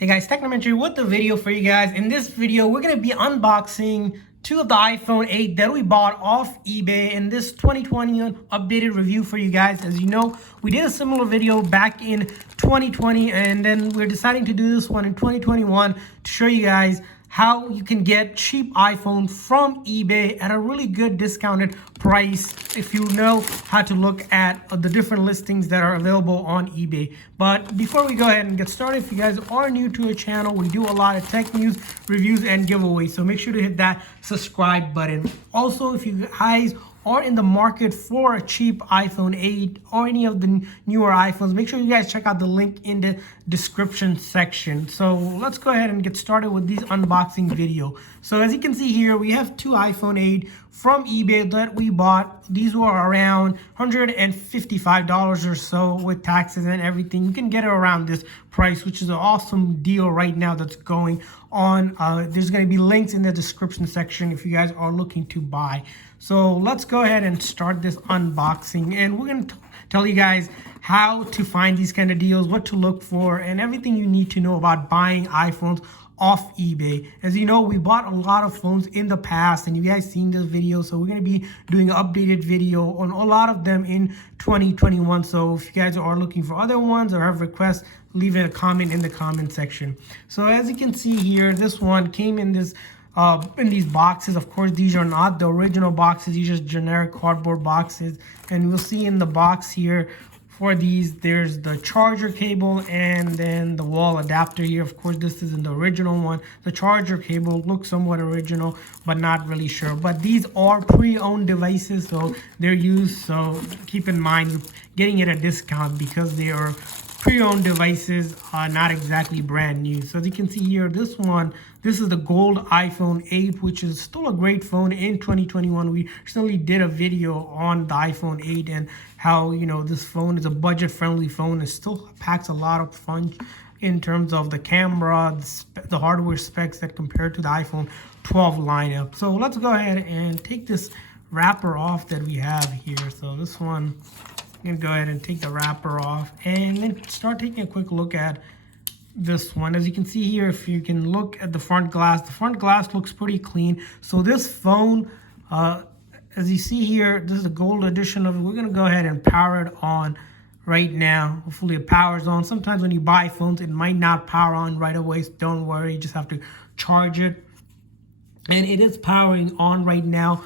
Hey guys, Technomentary with the video for you guys. In this video, we're going to be unboxing two of the iPhone 8 that we bought off eBay in this 2020 updated review for you guys. As you know, we did a similar video back in 2020 and then we're deciding to do this one in 2021 to show you guys how you can get cheap iPhone from eBay at a really good discounted price if you know how to look at the different listings that are available on eBay. But before we go ahead and get started, if you guys are new to our channel, we do a lot of tech news, reviews, and giveaways. So make sure to hit that subscribe button. Also, if you guys are in the market for a cheap iPhone 8 or any of the newer iPhones, make sure you guys check out the link in the description section. So let's go ahead and get started with this unboxing video. So as you can see here, we have two iPhone 8 from eBay that we bought. These were around $155 or so with taxes and everything. You can get it around this price, which is an awesome deal right now that's going on. There's going to be links in the description section if you guys are looking to buy. So let's go ahead and start this unboxing, and we're going to tell you guys how to find these kind of deals, what to look for, and everything you need to know about buying iPhones off eBay. As you know, we bought a lot of phones in the past and you guys seen this video, so we're going to be doing an updated video on a lot of them in 2021. So if you guys are looking for other ones or have requests, leave it a comment in the comment section. So as you can see here, this one came in this in these boxes. Of course, these are not the original boxes, these are just generic cardboard boxes. And we'll see in the box here for these, there's the charger cable and then the wall adapter here. Of course, this isn't the original one. The charger cable looks somewhat original, but not really sure. But these are pre-owned devices, so they're used. So keep in mind getting it at a discount because they are pre-owned devices, not exactly brand new. So as you can see here, this is the gold iPhone 8, which is still a great phone in 2021. We recently did a video on the iPhone 8 and how, you know, this phone is a budget-friendly phone. It still packs a lot of fun in terms of the camera, the hardware specs that compared to the iPhone 12 lineup. So let's go ahead and take this wrapper off that we have here. So this one, I'm gonna go ahead and take the wrapper off and then start taking a quick look at this one. As you can see here, if you can look at the front glass looks pretty clean. So this phone, as you see here, this is the gold edition of it. We're gonna go ahead and power it on right now. Hopefully it powers on. Sometimes when you buy phones, it might not power on right away, so don't worry, you just have to charge it. And it is powering on right now.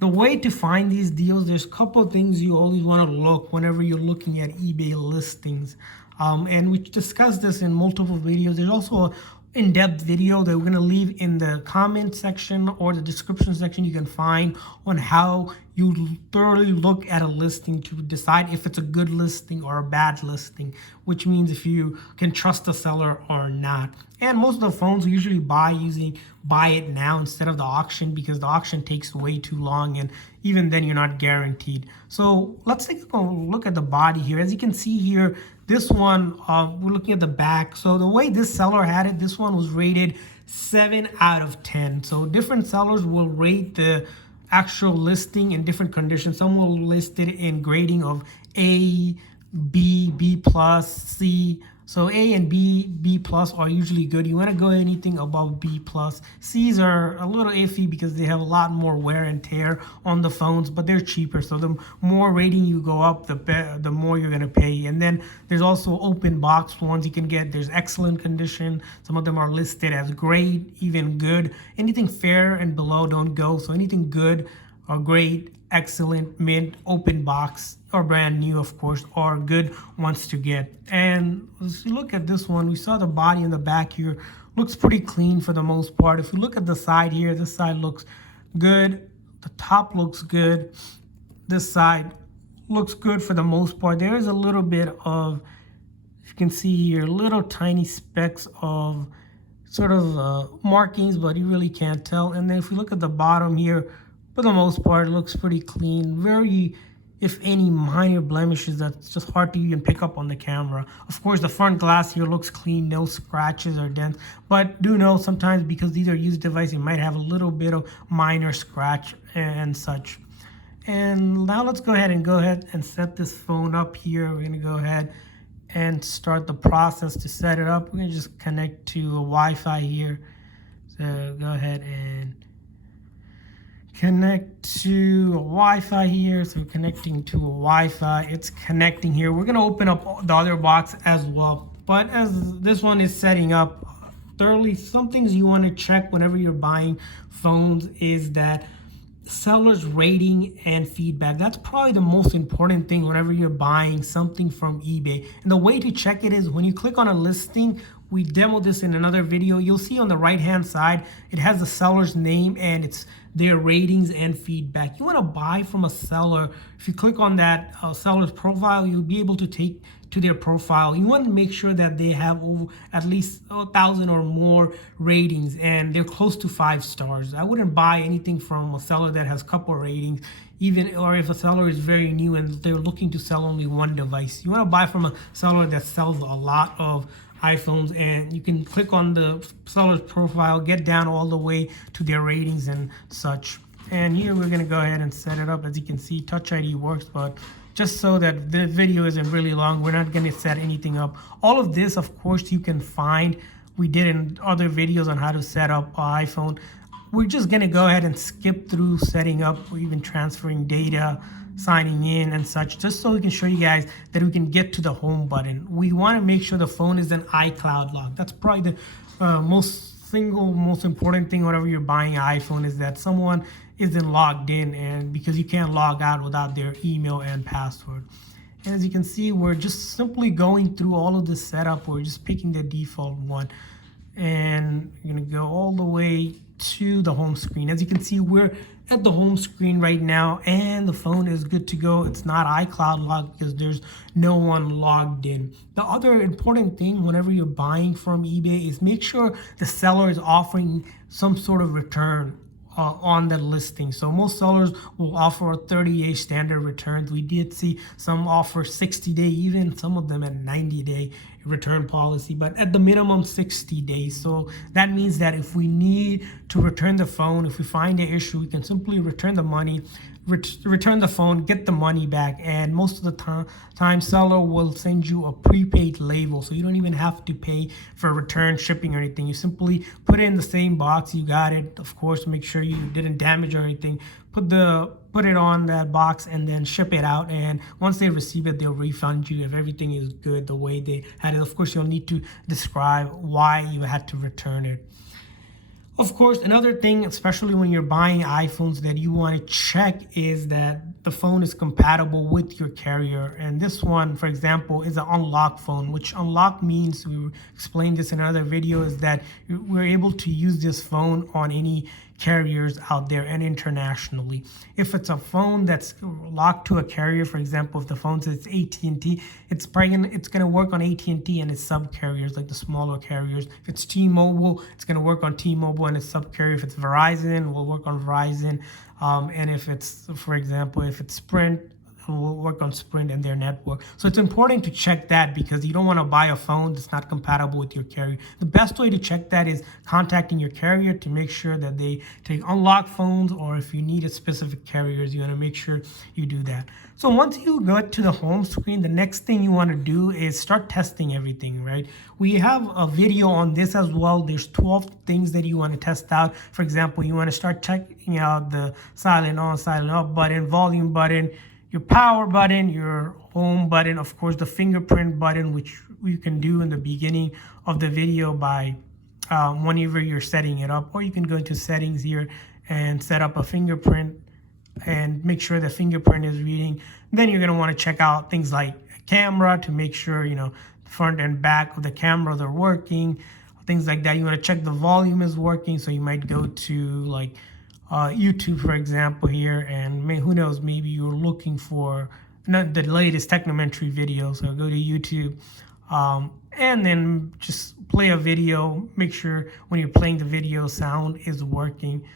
The way to find these deals, there's a couple of things you always want to look whenever you're looking at eBay listings. And we discussed this in multiple videos. There's also an in-depth video that we're going to leave in the comment section or the description section you can find on how you thoroughly look at a listing to decide if it's a good listing or a bad listing, which means if you can trust the seller or not. And most of the phones we usually buy using buy it now instead of the auction, because the auction takes way too long and even then you're not guaranteed. So let's take a look at the body here. As you can see here, this one, we're looking at the back. So the way this seller had it, this one was rated 7 out of 10. So different sellers will rate the actual listing in different conditions. Some will list it in grading of A, B, B+, C. So A and B plus are usually good. You want to go anything above B+. C's are a little iffy because they have a lot more wear and tear on the phones, but they're cheaper. So the more rating you go up, the more you're going to pay. And then there's also open box ones you can get. There's excellent condition. Some of them are listed as great, even good. Anything fair and below don't go. So anything good or great, excellent, mint, open box, or brand new, of course, are good ones to get. And as you look at this one, we saw the body in the back here looks pretty clean for the most part. If you look at the side here, this side looks good. The top looks good. This side looks good for the most part. There is a little bit of, you can see here, little tiny specks of sort of markings, but you really can't tell. And then if we look at the bottom here, for the most part, it looks pretty clean. Very, if any, minor blemishes that's just hard to even pick up on the camera. Of course, the front glass here looks clean, no scratches or dents. But do know sometimes because these are used devices, you might have a little bit of minor scratch and such. And now let's go ahead and set this phone up here. We're gonna go ahead and start the process to set it up. We're gonna just connect to a Wi-Fi here. So go ahead and connect to a Wi-Fi here. So we're connecting to a Wi-Fi. It's connecting here. We're gonna open up the other box as well. But as this one is setting up thoroughly, some things you want to check whenever you're buying phones is that seller's rating and feedback. That's probably the most important thing whenever you're buying something from eBay. And the way to check it is when you click on a listing. We demoed this in another video. You'll see on the right hand side it has the seller's name and it's their ratings and feedback. You want to buy from a seller. If you click on that seller's profile, you'll be able to take to their profile. You want to make sure that they have at least 1,000 or more ratings and they're close to 5 stars. I wouldn't buy anything from a seller that has a couple ratings, even, or if a seller is very new and they're looking to sell only one device. You want to buy from a seller that sells a lot of iPhones, and you can click on the seller's profile, get down all the way to their ratings and such. And here we're going to go ahead and set it up. As you can see, Touch ID works, but just so that the video isn't really long, we're not going to set anything up. All of this, of course, you can find. We did in other videos on how to set up an iPhone. We're just going to go ahead and skip through setting up or even transferring data, signing in and such, just so we can show you guys that we can get to the home button. We want to make sure the phone is an iCloud lock. That's probably the most important thing whenever you're buying an iPhone, is that someone isn't logged in, and because you can't log out without their email and password. And as you can see, we're just simply going through all of this setup. We're just picking the default one, and you're gonna go all the way to the home screen. As you can see, we're at the home screen right now and the phone is good to go. It's not iCloud locked because there's no one logged in. The other important thing whenever you're buying from eBay is make sure the seller is offering some sort of return on the listing. So most sellers will offer a 30-day standard returns. We did see some offer 60-day, even some of them at 90-day return policy, but at the minimum 60 days. So that means that if we need to return the phone, if we find an issue, we can simply return the money, return the phone, get the money back. And most of the time seller will send you a prepaid label, so you don't even have to pay for return shipping or anything. You simply put it in the same box. You got it, of course, make sure you didn't damage or anything. Put it on that box and then ship it out, and once they receive it, they'll refund you if everything is good the way they had it. Of course, you'll need to describe why you had to return it. Of course, another thing, especially when you're buying iPhones, that you want to check is that the phone is compatible with your carrier. And this one, for example, is an unlocked phone, which unlock means, we explained this in another video, is that we're able to use this phone on any carriers out there and internationally. If it's a phone that's locked to a carrier, for example, if the phone says AT&T, it's gonna work on AT&T and its sub carriers, like the smaller carriers. If it's T-Mobile, it's gonna work on T-Mobile and its sub carrier. If it's Verizon, it will work on Verizon. And if it's, for example, if it's Sprint, will work on Sprint and their network. So it's important to check that, because you don't want to buy a phone that's not compatible with your carrier. The best way to check that is contacting your carrier to make sure that they take unlocked phones, or if you need a specific carriers, you want to make sure you do that. So once you go to the home screen, the next thing you want to do is start testing everything, right? We have a video on this as well. There's 12 things that you want to test out. For example, you want to start checking out the silent on, silent off button, volume button, your power button, your home button, of course, the fingerprint button, which you can do in the beginning of the video by whenever you're setting it up, or you can go into settings here and set up a fingerprint and make sure the fingerprint is reading. Then you're going to want to check out things like camera to make sure, front and back of the camera, they're working, things like that. You want to check the volume is working. So you might go to like YouTube, for example, here, and who knows, maybe you're looking for the latest technometry video. So go to YouTube and then just play a video. Make sure when you're playing the video, sound is working.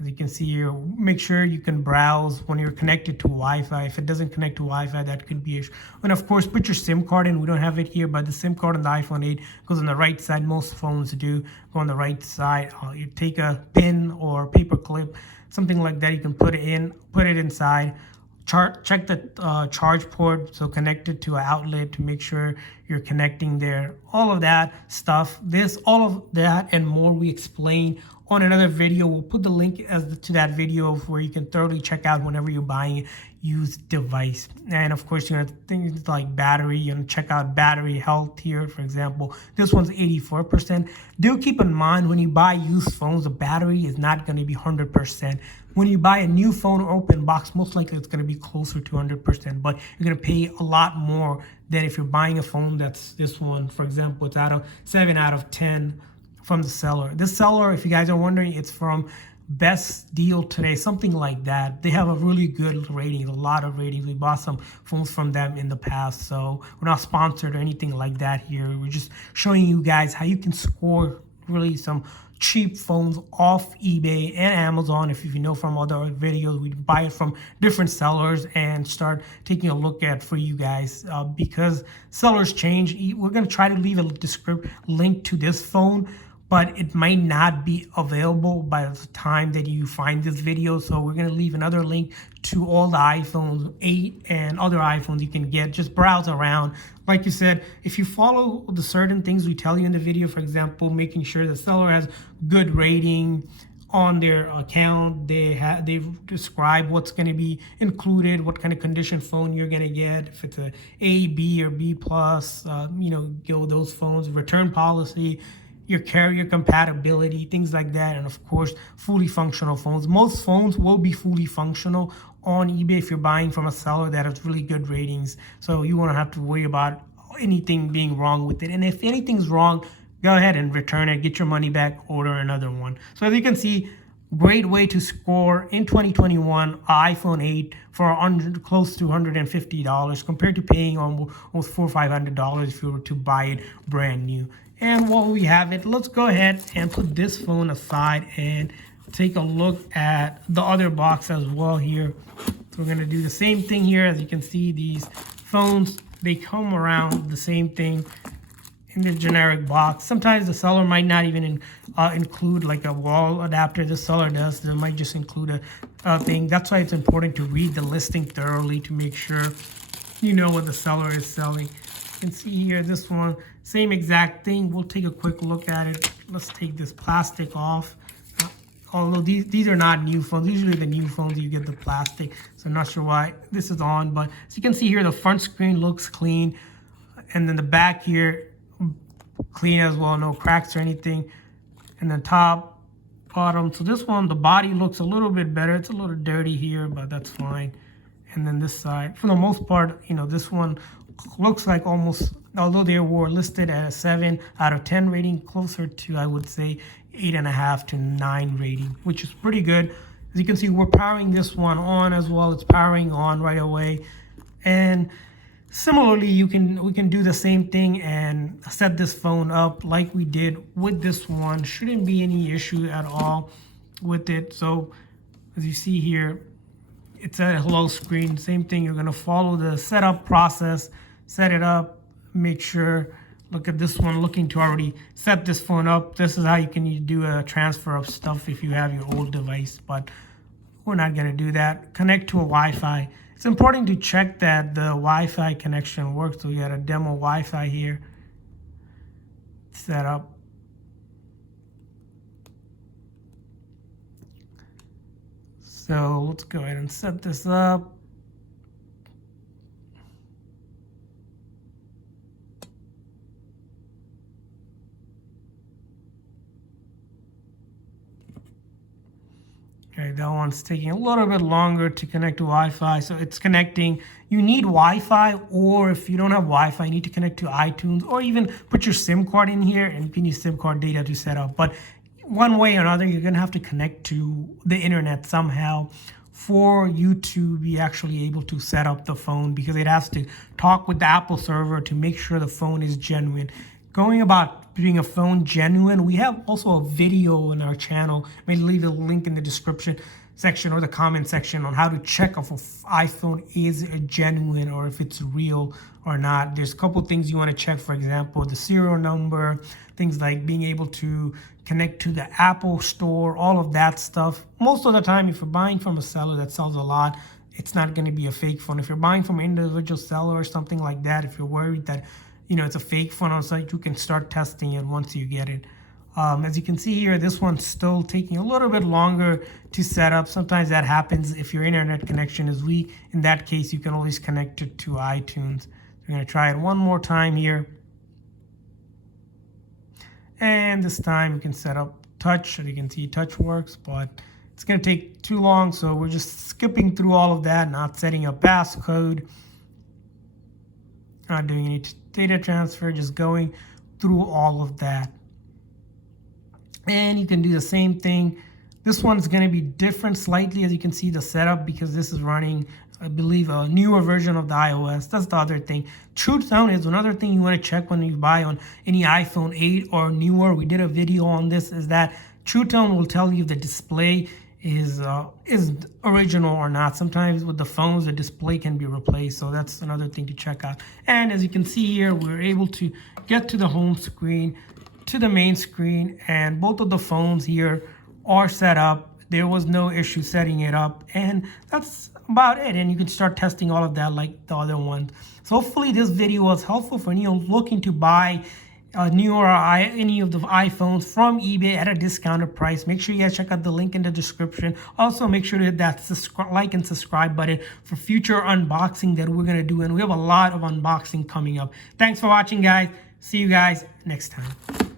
As you can see here, make sure you can browse when you're connected to Wi-Fi. If it doesn't connect to Wi-Fi, that could be an issue. And of course, put your SIM card in. We don't have it here, but the SIM card on the iPhone 8 goes on the right side. Most phones do go on the right side. You take a pin or paper clip, something like that. You can put it inside. Check the charge port, so connect it to an outlet to make sure you're connecting there, all of that stuff. All of that and more we explain on another video. We'll put the link to that video where you can thoroughly check out whenever you're buying a used device. And of course, you're gonna things like battery. You're gonna check out battery health here. For example, this one's 84%. Do keep in mind when you buy used phones, the battery is not gonna be 100%. When you buy a new phone or open box, most likely it's gonna be closer to 100%, but you're gonna pay a lot more than if you're buying a phone that's this one. For example, it's 7 out of 10 from the seller. This seller, if you guys are wondering, it's from Best Deal Today, something like that. They have a really good rating, a lot of ratings. We bought some phones from them in the past, so we're not sponsored or anything like that here. We're just showing you guys how you can score really some cheap phones off eBay and Amazon. If you know from other videos, we buy it from different sellers and start taking a look at for you guys because sellers change. We're going to try to leave a link to this phone, but it might not be available by the time that you find this video. So we're going to leave another link to all the iPhones 8 and other iPhones you can get. Just browse around. Like you said, if you follow the certain things we tell you in the video, for example, making sure the seller has good rating on their account, they describe what's going to be included, what kind of condition phone you're going to get, if it's a A, B, or B plus, go those phones, return policy, your carrier compatibility, things like that, and of course, fully functional phones. Most phones will be fully functional on eBay if you're buying from a seller that has really good ratings, so you won't have to worry about anything being wrong with it. And if anything's wrong, go ahead and return it, get your money back, order another one. So as you can see, great way to score in 2021 iPhone 8 for close to $150 compared to paying almost $400 or $500 if you were to buy it brand new. And while we have it, let's go ahead and put this phone aside and take a look at the other box as well here. So we're going to do the same thing here. As you can see, these phones, they come around the same thing in the generic box. Sometimes the seller might not even include like a wall adapter. The seller does. They might just include a thing. That's why it's important to read the listing thoroughly to make sure you know what the seller is selling. You can see here, this one, same exact thing. We'll take a quick look at it. Let's take this plastic off. Although these are not new phones. Usually the new phones you get the plastic, so I'm not sure why this is on. But as you can see here, the front screen looks clean, and then the back here clean as well, no cracks or anything. And then top, bottom. So this one, the body looks a little bit better. It's a little dirty here, but that's fine. And then this side, for the most part, this one looks like almost, although they were listed at a 7 out of 10 rating, closer to, I would say, 8.5 to 9 rating, which is pretty good. As you can see, we're powering this one on as well. It's powering on right away. And similarly, we can do the same thing and set this phone up like we did with this one. Shouldn't be any issue at all with it. So as you see here, it's a hello screen. Same thing. You're going to follow the setup process, set it up, make sure. Look at this one, looking to already set this phone up. This is how you can do a transfer of stuff if you have your old device, but we're not going to do that. Connect to a Wi-Fi. It's important to check that the Wi-Fi connection works. So we got a demo Wi-Fi here set up. So let's go ahead and set this up. Okay, that one's taking a little bit longer to connect to Wi-Fi. So it's connecting. You need Wi-Fi, or if you don't have Wi-Fi, you need to connect to iTunes, or even put your SIM card in here, and you can use SIM card data to set up. But one way or another, you're going to have to connect to the internet somehow for you to be actually able to set up the phone, because it has to talk with the Apple server to make sure the phone is genuine. Going about being a phone genuine, we have also a video on our channel. Maybe leave a link in the description section or the comment section on how to check if an iPhone is genuine or if it's real or not. There's a couple things you want to check, for example, the serial number, things like being able to connect to the Apple store, all of that stuff. Most of the time, if you're buying from a seller that sells a lot, it's not going to be a fake phone. If you're buying from an individual seller or something like that, if you're worried that it's a fake phone on site, you can start testing it once you get it. As you can see here, this one's still taking a little bit longer to set up. Sometimes that happens if your internet connection is weak. In that case, you can always connect it to iTunes. We're going to try it one more time here. And this time we can set up touch. And you can see touch works, but it's going to take too long. So we're just skipping through all of that, not setting a passcode, not doing any data transfer, just going through all of that. And you can do the same thing. This one's going to be different slightly, as you can see the setup, because this is running, I believe, a newer version of the iOS. That's the other thing. True Tone is another thing you want to check when you buy on any iPhone 8 or newer. We did a video on this, is that True Tone will tell you if the display is original or not. Sometimes with the phones, the display can be replaced, so that's another thing to check out. And as you can see here, we're able to get to the home screen, to the main screen, and both of the phones here are set up. There was no issue setting it up, and that's about it. And you can start testing all of that like the other ones. So hopefully this video was helpful for anyone looking to buy any of the iPhones from eBay at a discounted price. Make sure you guys check out the link in the description. Also, make sure to hit that like and subscribe button for future unboxing that we're going to do. And we have a lot of unboxing coming up. Thanks for watching, guys. See you guys next time.